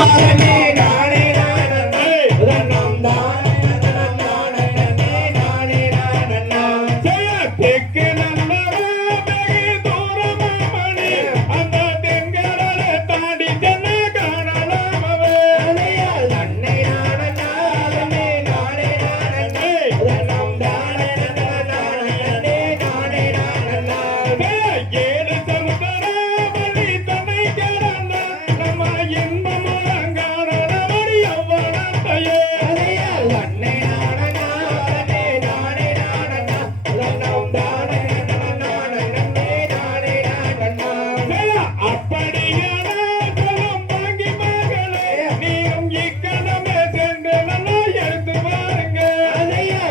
I'm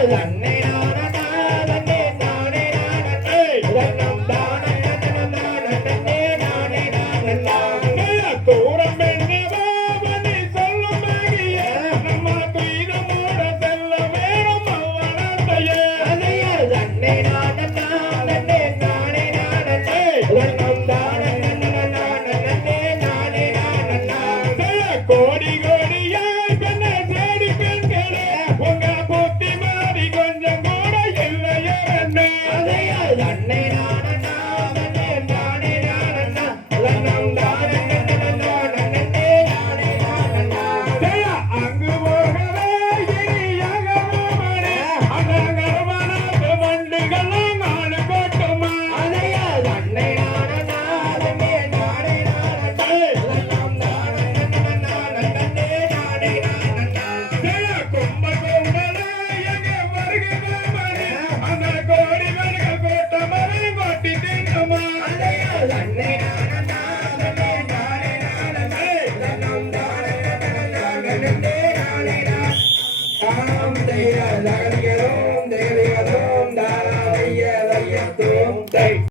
jalan நானே நானே நானே காம் தெய்வ ஜகதிகளோ